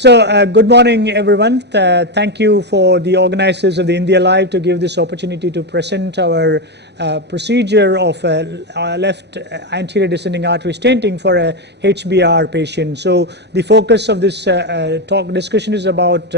So good morning everyone. Thank you for the organizers of the India Live to give this opportunity to present our procedure of left anterior descending artery stenting for a HBR patient. So the focus of this discussion is about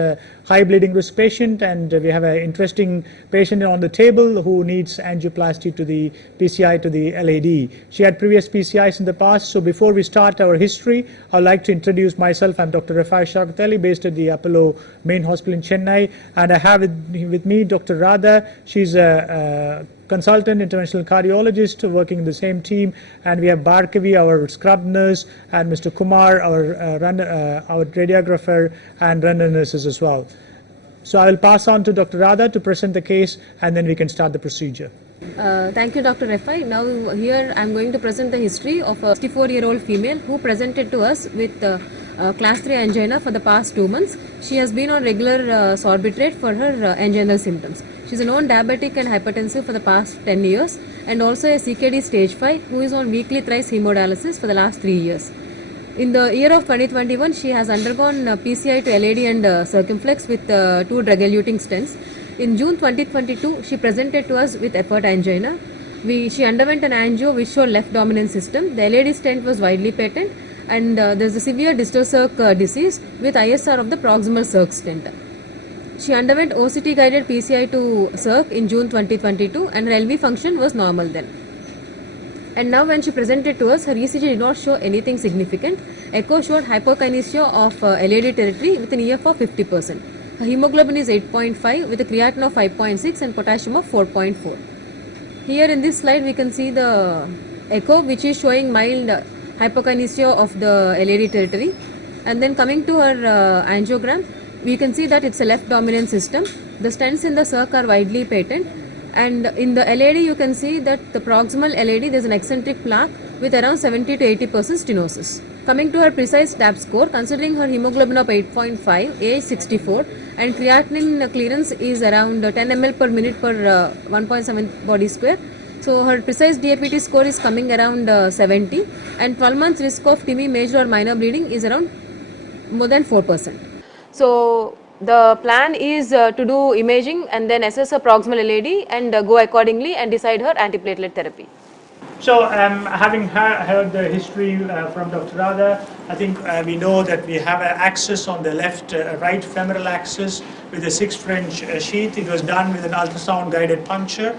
high bleeding risk patient, and we have an interesting patient on the table who needs angioplasty to the PCI to the LAD. She had previous PCIs in the past. So before we start our history, I'd like to introduce myself. I'm Dr. Refai Showkathali, based at the Apollo Main Hospital in Chennai, and I have with me Dr. Radha. She's a Consultant Interventional Cardiologist working in the same team, and we have Bhargavi, our scrub nurse, and Mr. Kumar, our radiographer and runner nurses as well. So I will pass on to Dr. Radha to present the case, and then we can start the procedure. Thank you, Dr. Refai. Now here I am going to present the history of a 64-year-old female who presented to us with class 3 angina for the past 2 months. She has been on regular sorbitrate for her anginal symptoms. She is a known diabetic and hypertensive for the past 10 years and also a CKD stage 5 who is on weekly thrice hemodialysis for the last 3 years. In the year of 2021, she has undergone PCI to LAD and circumflex with 2 drug-eluting stents. In June 2022, she presented to us with effort angina. She underwent an angio which showed left dominant system. The LAD stent was widely patent, and there is a severe distal circ disease with ISR of the proximal circ stent. She underwent OCT guided PCI to circ in June 2022, and her LV function was normal then. And now when she presented to us, her ECG did not show anything significant. Echo showed hypokinesia of LAD territory with an EF of 50%. Her hemoglobin is 8.5 with a creatinine of 5.6 and potassium of 4.4. Here in this slide we can see the echo which is showing mild hypokinesia of the LAD territory. And then coming to her angiogram, we can see that it's a left dominant system. The stents in the circ are widely patent. And in the LAD you can see that the proximal LAD there is an eccentric plaque with around 70 to 80% stenosis. Coming to her precise TAP score, considering her hemoglobin of 8.5, age 64, and creatinine clearance is around 10 ml per minute per 1.7 body square. So her precise DAPT score is coming around 70, and 12 months risk of TIMI major or minor bleeding is around more than 4%. So the plan is to do imaging and then assess her proximal LAD and go accordingly and decide her antiplatelet therapy. So having heard the history from Dr. Radha, I think we know that we have an axis on the left right femoral axis with a 6 French sheath. It was done with an ultrasound guided puncture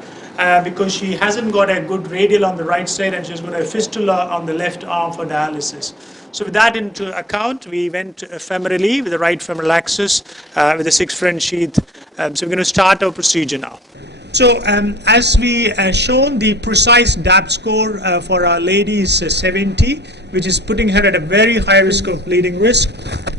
because she hasn't got a good radial on the right side and she's got a fistula on the left arm for dialysis. So with that into account, we went femorally with the right femoral axis with a 6 French sheath. So we're going to start our procedure now. So as we shown, the precise DAPT score for our lady is 70, which is putting her at a very high risk of bleeding risk.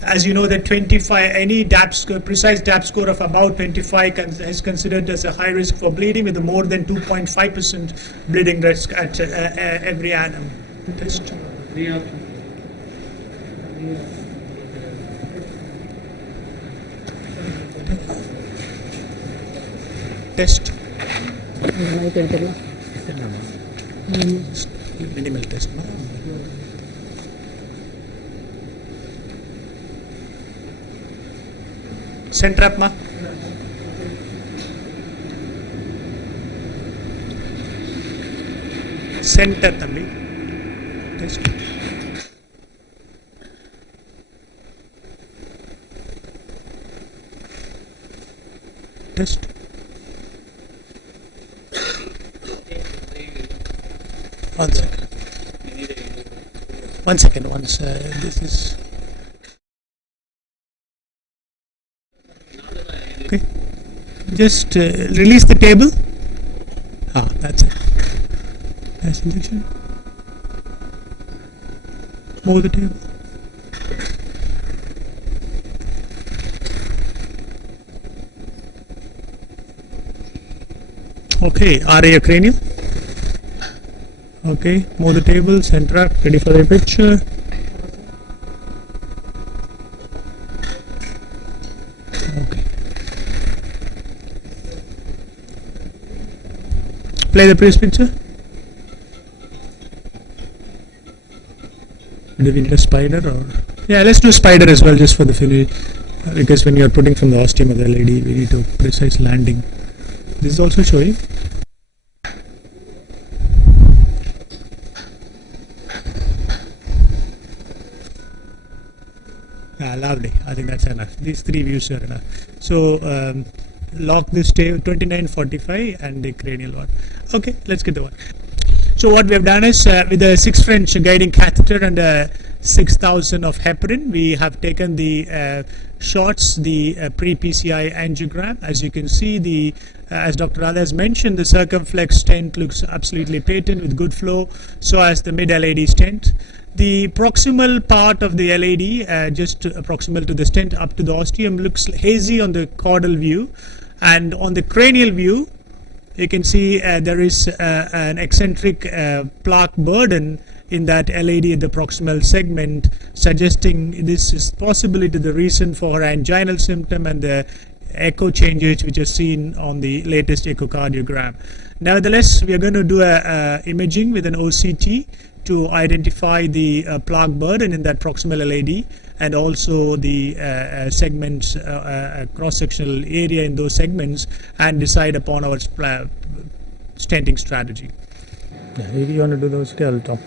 As you know, that 25, any DAPT score, precise DAPT score of about 25 is considered as a high risk for bleeding with a more than 2.5% bleeding risk at every annum. Test. Test. Minimal test. Center up, ma. Center tambi. Test. Test. One second. Once this is okay. Just release the table. That's it. Nice injection. Move the table. Okay, RA cranium. Okay, move the table, center up, ready for the picture. Okay. Play the previous picture. Did we need a spider or? Yeah, let's do spider as well, just for the finish, because when you are putting from the ostium of the LAD, we need a precise landing. This is also showing. Yeah, lovely. I think that's enough. These three views are enough. So lock this 2945 and the cranial one. Okay, let's get the one. So what we have done is with the 6 French guiding catheter and 6000 of heparin, we have taken the shots, the pre-PCI angiogram. As you can see, the as Dr. Radha has mentioned, the circumflex stent looks absolutely patent with good flow, so as the mid-LAD stent. The proximal part of the LAD, just proximal to the stent up to the ostium, looks hazy on the caudal view, and on the cranial view you can see there is an eccentric plaque burden in that LAD at the proximal segment, suggesting this is possibly the reason for her anginal symptom and the echo changes which are seen on the latest echocardiogram. Nevertheless, we are going to do a imaging with an OCT to identify the plaque burden in that proximal LAD and also the segments, cross-sectional area in those segments, and decide upon our stenting strategy. Yeah, if you want to do those, I'll talk.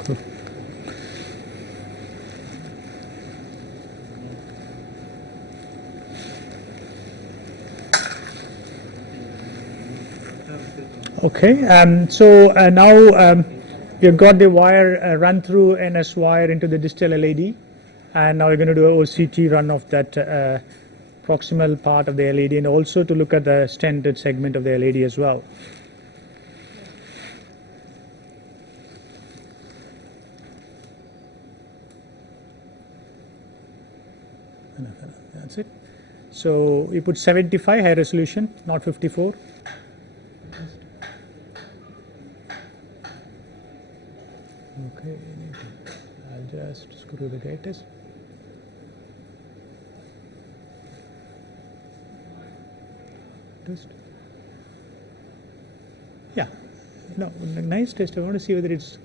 Okay, so now you've got the wire run through NS wire into the distal LAD, and now we're going to do an OCT run of that proximal part of the LAD, and also to look at the stented segment of the LAD as well. That's it. So we put 75 high resolution, not 54. Okay, I'll just screw the gaiters. Test. Yeah, no, nice test. I want to see whether it's,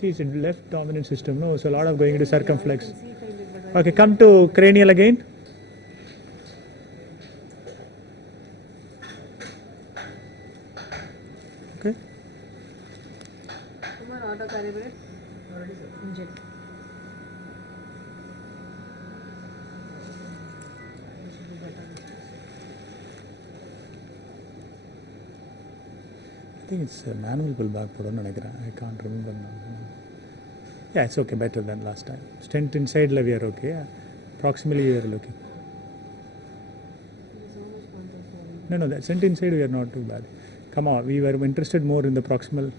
it's a left dominant system. No, so a lot of going into circumflex. Okay, come to cranial again. Okay. I think it's a manual pullback, I can't remember now. Yeah, it's okay, better than last time. Stent inside we are okay. Yeah. Proximally we are looking. No, that stent inside we are not too bad. Come on, we were interested more in the proximal.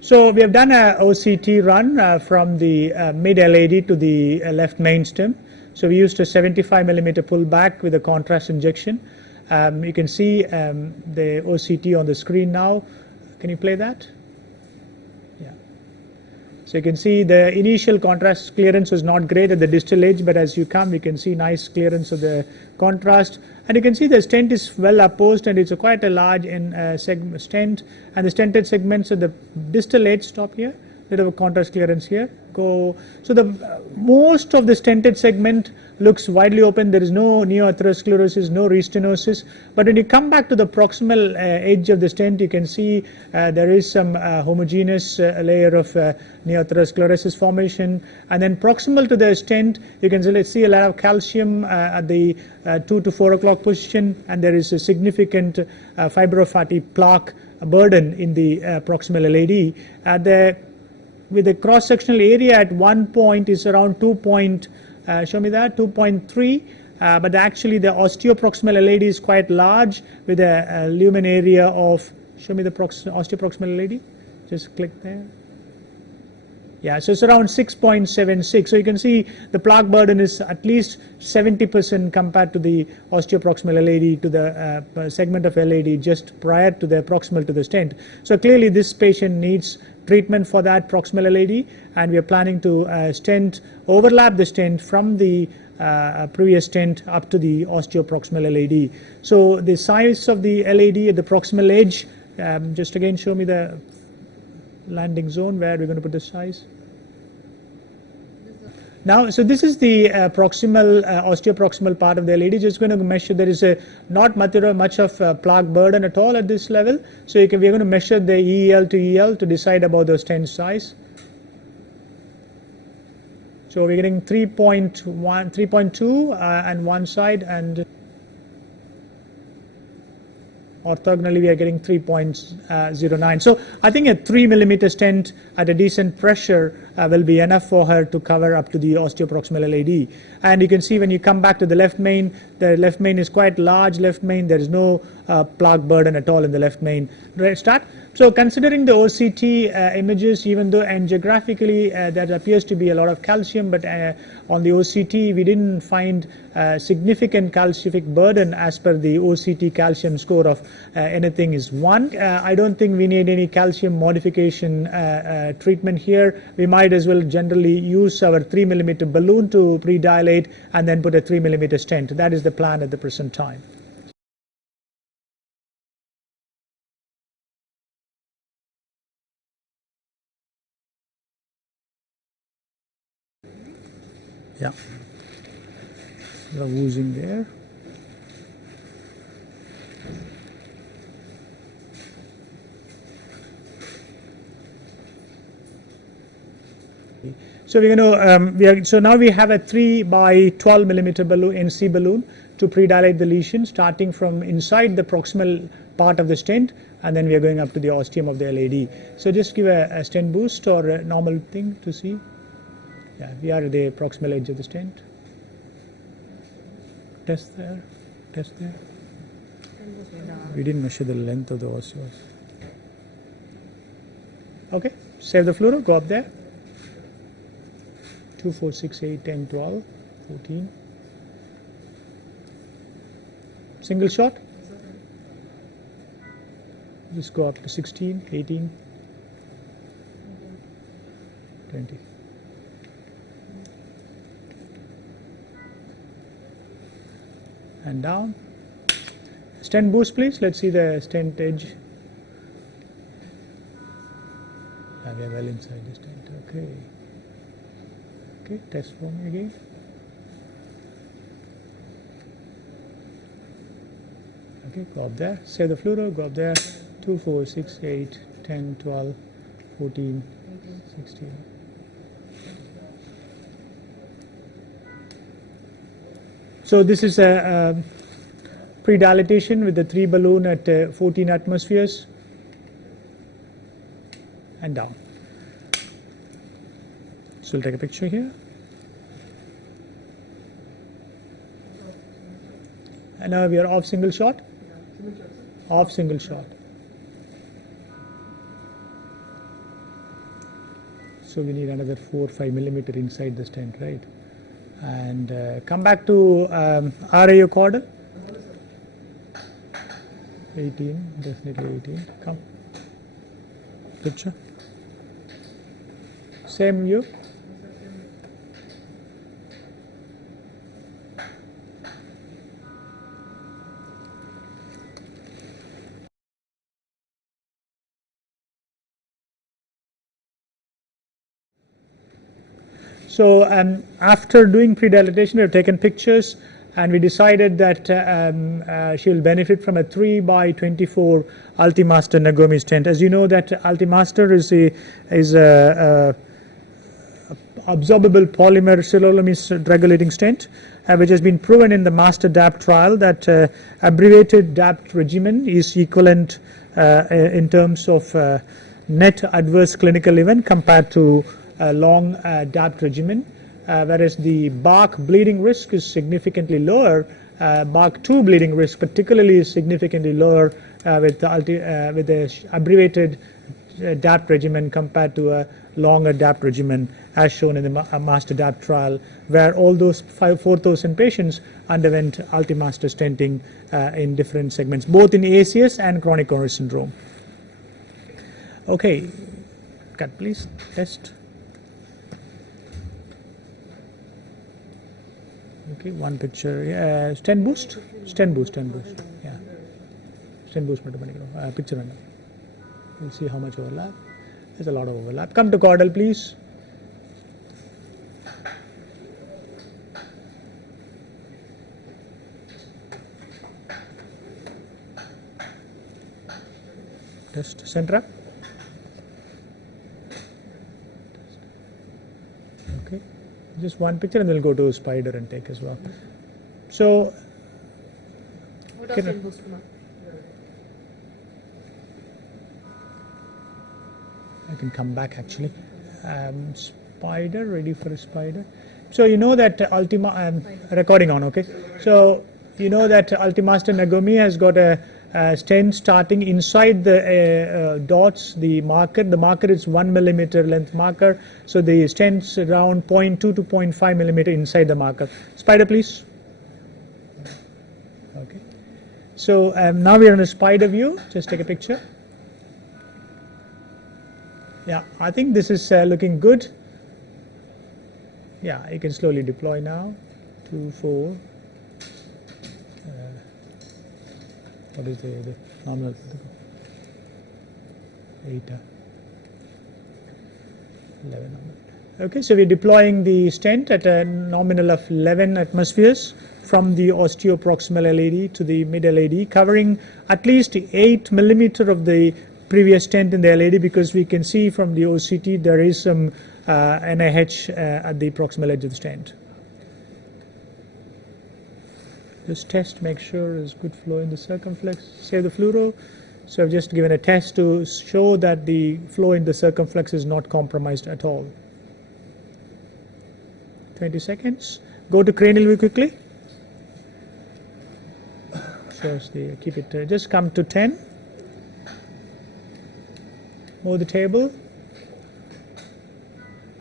So we have done a OCT run from the mid LAD to the left main stem. So we used a 75 millimeter pullback with a contrast injection. You can see the OCT on the screen now. Can you play that? Yeah. So you can see the initial contrast clearance was not great at the distal edge, but as you come, you can see nice clearance of the contrast. And you can see the stent is well opposed, and it's quite a large stent, and the stented segments at the distal edge stop here. Bit of a contrast clearance here. Go. So the most of the stented segment looks widely open. There is no neoatherosclerosis, no restenosis. But when you come back to the proximal edge of the stent, you can see there is some homogeneous layer of neoatherosclerosis formation. And then proximal to the stent, you can see a lot of calcium at the 2 to 4 o'clock position, and there is a significant fibrofatty plaque burden in the proximal LAD. With the cross-sectional area at one point is around 2.3, but actually the osteoproximal LAD is quite large with a lumen area of, show me the osteoproximal LAD, just click there. Yeah, so it's around 6.76. So you can see the plaque burden is at least 70% compared to the osteoproximal LAD, to the segment of LAD just prior to the proximal to the stent. So clearly this patient needs treatment for that proximal LAD, and we are planning to overlap the stent from the previous stent up to the osteoproximal LAD. So the size of the LAD at the proximal edge, just again show me the landing zone where we're going to put the size. Now, so this is the proximal, osteoproximal part of the LAD. Just going to measure, there is not much of plaque burden at all at this level. So we're going to measure the EL to EL to decide about the stent size. So we're getting 3.1, 3.2 on one side, and orthogonally we are getting 3.09. So I think a 3 millimeter stent at a decent pressure will be enough for her to cover up to the osteoproximal LAD. And you can see when you come back to the left main is quite large left main. There is no plaque burden at all in the left main. Start. So considering the OCT images, even though angiographically there appears to be a lot of calcium, but on the OCT we didn't find significant calcific burden as per the OCT calcium score of anything is 1. I don't think we need any calcium modification treatment here. We might as well generally use our 3 millimeter balloon to predilate and then put a 3 millimeter stent. That is the plan at the present time. Yeah, the oozing there. So we're going to so now we have a 3 by 12 millimeter balloon, NC balloon, to predilate the lesion starting from inside the proximal part of the stent, and then we are going up to the ostium of the LAD. So just give a stent boost or a normal thing to see. Yeah, we are at the proximal edge of the stent. Test there, test there. We didn't measure the length of the osseous. Okay, save the fluoro, go up there. 2, 4, 6, 8, 10, 12, 14. Single shot. Just go up to 16, 18, 20. And down. Stent boost, please. Let's see the stent edge. Yeah, we are well inside the stent. Okay. Okay, test for me again. Okay, go up there. Save the fluoro, go up there. 2, 4, 6, 8, 10, 12, 14, 16. So this is a predilatation with the 3 balloon at 14 atmospheres and down. So we'll take a picture here. And now we are off single shot. Off single shot. So we need another 4 or 5 millimeter inside the stent, right? And come back to RAO caudal. 18, definitely 18. Come. Picture. Same view. So after doing predilatation, we have taken pictures, and we decided that she will benefit from a 3 by 24 Ultimaster Nagomi stent. As you know, that Ultimaster is a absorbable polymer sirolimus regulating stent, which has been proven in the master DAPT trial that abbreviated DAPT regimen is equivalent in terms of net adverse clinical event compared to a long DAPT regimen, whereas the BARC bleeding risk is significantly lower. BARC 2 bleeding risk particularly is significantly lower with the abbreviated DAPT regimen compared to a longer DAPT regimen, as shown in the master DAPT trial, where all those 4,000 patients underwent Ultimaster stenting in different segments, both in ACS and chronic coronary syndrome. Okay, cut please, test. Okay, one picture. Stent boost, yeah. Stent boost, picture random. We'll see how much overlap. There's a lot of overlap. Come to caudal, please. Test center up. Okay, just one picture and we'll go to spider and take as well. So, I can come back actually. Spider, ready for a spider. So you know that recording on, okay. So you know that Ultimaster Nagomi has got a stent starting inside the dots, the marker. The marker is 1 millimeter length marker. So the stent's around 0.2 to 0.5 millimeter inside the marker. Spider, please. Okay. So now we are on a spider view. Just take a picture. Yeah, I think this is looking good. Yeah, you can slowly deploy now. 2, 4. What is the nominal? 8, 11. Okay, so we're deploying the stent at a nominal of 11 atmospheres from the osteoproximal LAD to the mid LAD, covering at least 8 millimeter of the previous stent in the LAD, because we can see from the OCT there is some NIH at the proximal edge of the stent. Just test, make sure there's good flow in the circumflex. Save the fluoro. So I've just given a test to show that the flow in the circumflex is not compromised at all. 20 seconds. Go to cranial view quickly. Shows the, keep it, just come to 10. Move the table.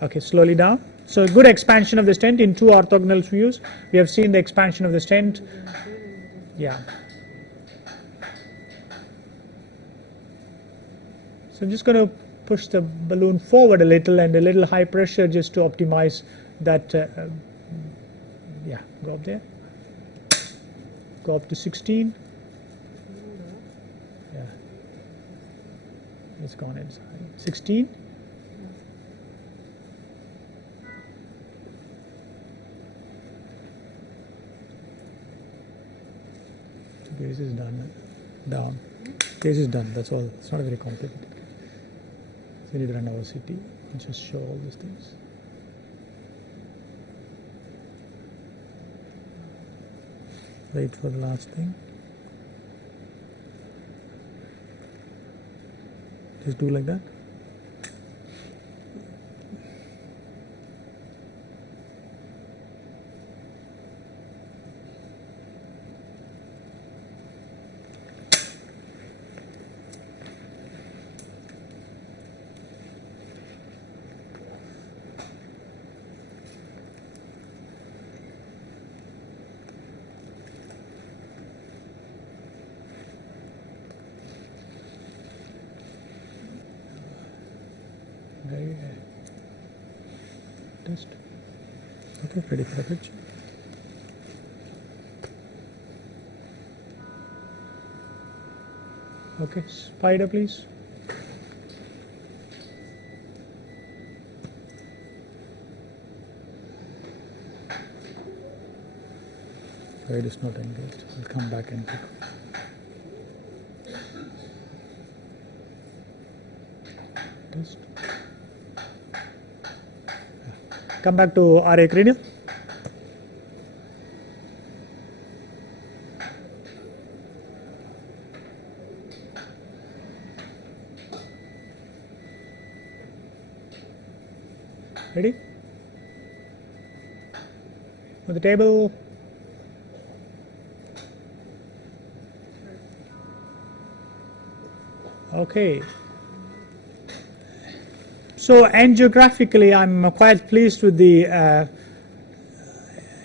Okay, slowly down. So good expansion of the stent in 2 orthogonal views. We have seen the expansion of the stent. Yeah. So I'm just going to push the balloon forward a little and a little high pressure just to optimize that. Yeah, go up there. Go up to 16. Yeah. It's gone inside. 16. Case is done. Down. Case is done. That's all. It's not a very complicated case. So you need to run OCT and just show all these things. Wait for the last thing. Just do like that. Test. Okay, ready for the picture. Okay, spider please. Guide is not engaged. I'll come back and pick. Test. Come back to RA cranial. Ready? On the table. Okay. So angiographically, I'm quite pleased with the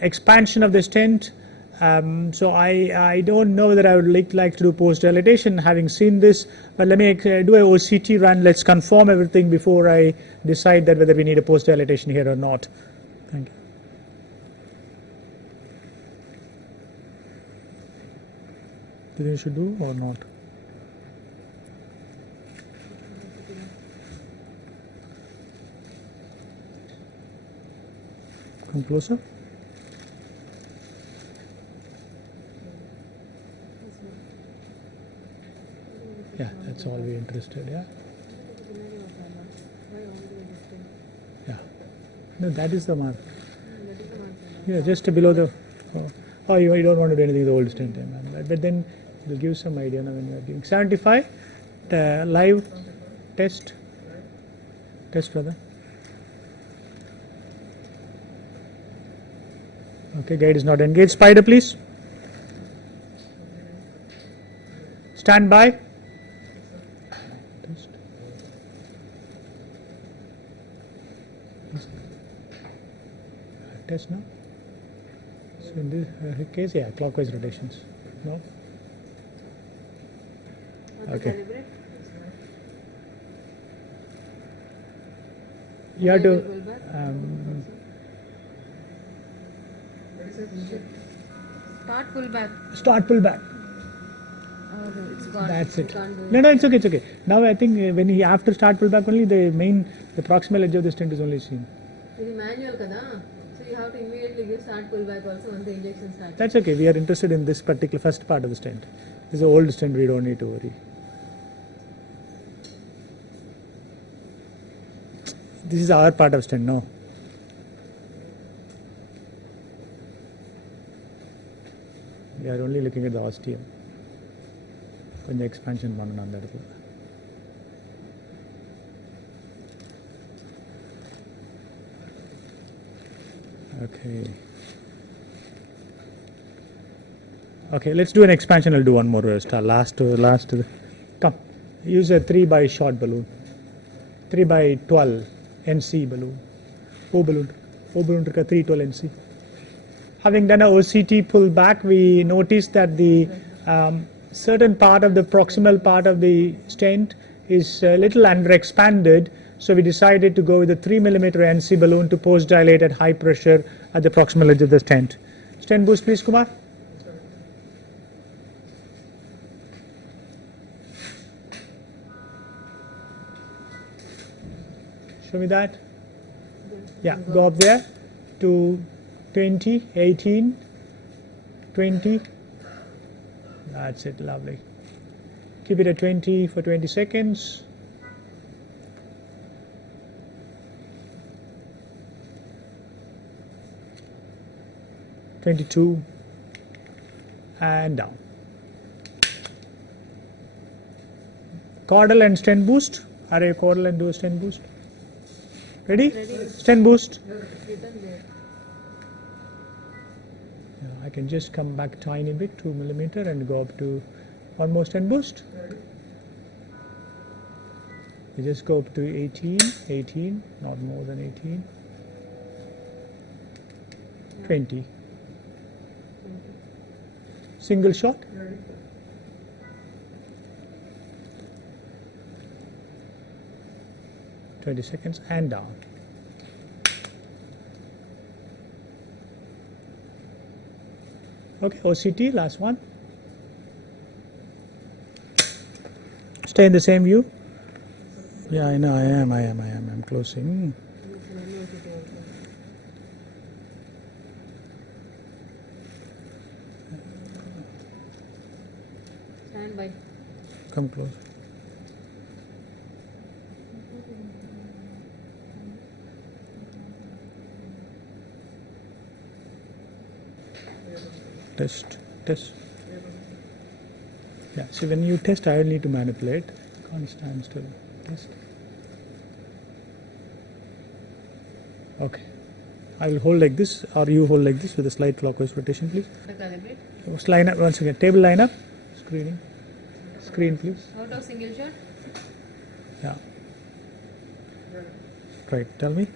expansion of the stent. So I don't know that I would like to do post-dilation having seen this, but let me do a OCT run. Let's confirm everything before I decide that whether we need a post-dilation here or not. Thank you. Do you think you should do or not? Come closer. Yeah, that's That's all we're interested, yeah? Yeah. No, that is the mark. Yeah, just below the. You don't want to do anything with the old stent, man. But then it'll give some idea now when you are doing 75. Live test. Test, brother. Okay, guide is not engaged. Spider, please. Stand by. Test. Test now. So in this case, yeah, clockwise rotations. No. Okay. You have to. Start pull back. Start pull back. Oh, no, it's gone. That's it. No, No, it's okay, it's okay. Now I think when he after start pull back only the proximal edge of the stent is only seen. It is manual, kada? So you have to immediately give start pull back also once the injection starts. That's okay. We are interested in this particular first part of the stent. This is an old stent. We don't need to worry. This is our part of stent, no? We are only looking at the ostium. When the expansion one on that. Okay. Okay, let's do an expansion. I'll do one more last. Come. Use a 3 by short balloon. 3 by 12 NC balloon. O balloon 312 NC. Having done a OCT pull back, we noticed that the certain part of the proximal part of the stent is a little underexpanded. So we decided to go with a 3 mm NC balloon to post-dilate at high pressure at the proximal edge of the stent. Stent boost, please, Kumar. Show me that. Yeah, go up there to 20, 18, 20. That's it, lovely. Keep it at 20 for 20 seconds. (22) and down. Caudal and stent boost. Are you caudal and do a stent boost? Ready? Stent boost. I can just come back tiny bit, 2 mm, and go up to one more stent boost. You just go up to 18, not more than 18, 20. Single shot. (20 seconds) and down. Okay, OCT, last one. Stay in the same view. Yeah, I know, I am. I'm closing. Stand by. Come close. Test. Yeah, so when you test, I will need to manipulate. Can't stand still. Test. Okay. I will hold like this, or you hold like this with a slight clockwise rotation, please. Line up once again. Table line up. Screening. Screen, please. Out of single shot. Yeah. Right. Tell me.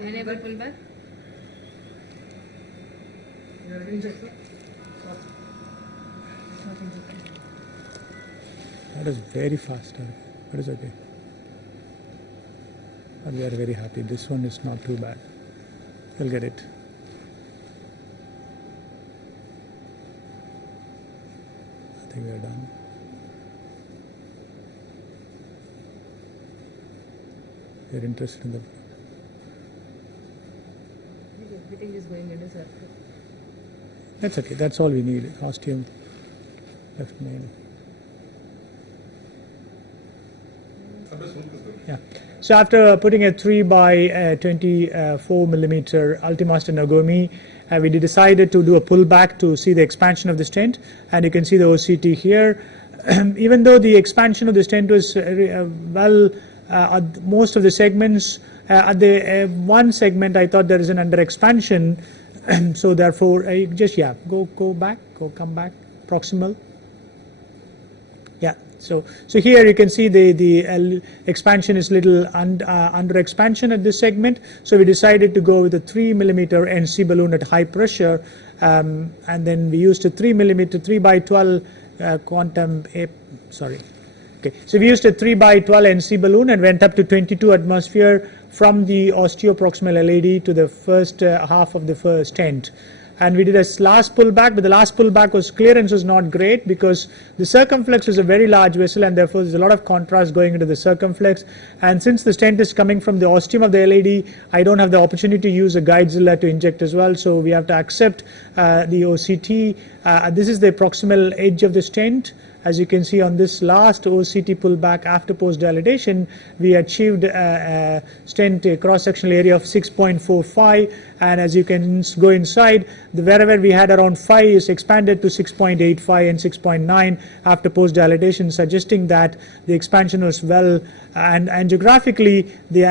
Enable pull back. That is very fast, but it's okay. And we are very happy. This one is not too bad. We'll get it. I think we are done. We are interested in the. Everything is going into circle. That's okay. That's all we need. Ostium, left main. Yeah. So after putting a 3 by 24 millimeter ultima stenogomy, we decided to do a pullback to see the expansion of the stent, and you can see the OCT here. Even though the expansion of the stent was at most of the segments, at the one segment I thought there is an under expansion, so therefore come back, proximal. Yeah, so here you can see the expansion is little under expansion at this segment, so we decided to go with a 3 millimeter NC balloon at high pressure, and then we used a 3 millimeter 3 by 12 so we used a 3 by 12 NC balloon and went up to 22 atmosphere from the osteoproximal LAD to the first half of the first stent. And we did a last pullback, but the last pullback clearance was not great because the circumflex is a very large vessel, and therefore there's a lot of contrast going into the circumflex. And since the stent is coming from the ostium of the LAD, I don't have the opportunity to use a guidezilla to inject as well, so we have to accept the OCT. This is the proximal edge of the stent. As you can see on this last OCT pullback after post-dilation, we achieved a stent cross-sectional area of 6.45, and as you can go inside, wherever we had around 5 is expanded to 6.85 and 6.9 after post-dilation, suggesting that the expansion was well, and angiographically the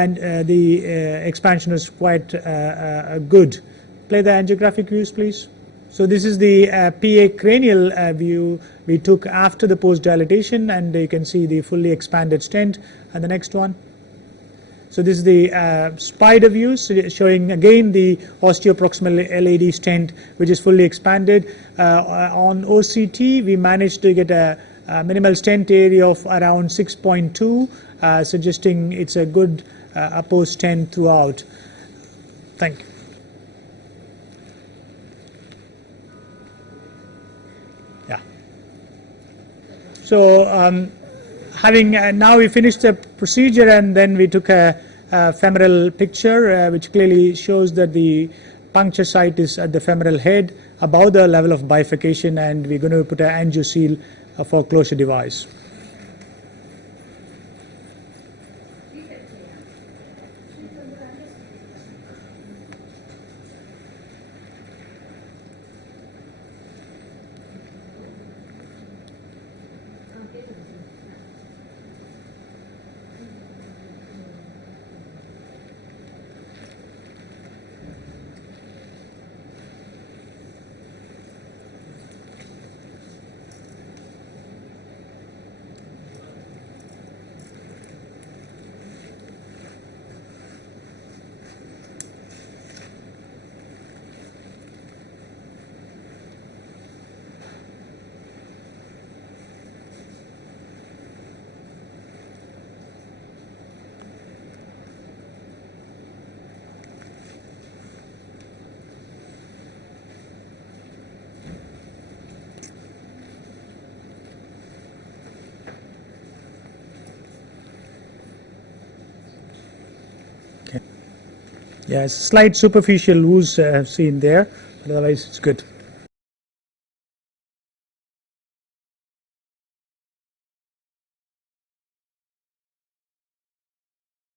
expansion was quite good. Play the angiographic views, please. So this is the PA cranial view we took after the post-dilatation, and you can see the fully expanded stent. And the next one. So this is the spider view, showing again the osteoproximal LAD stent, which is fully expanded. On OCT, we managed to get a minimal stent area of around 6.2, suggesting it's a good apposed stent throughout. Thank you. So having now we finished the procedure, and then we took a femoral picture which clearly shows that the puncture site is at the femoral head above the level of bifurcation, and we're going to put an angio-seal for closure device. Yeah, slight superficial ooze I have seen there, but otherwise it's good.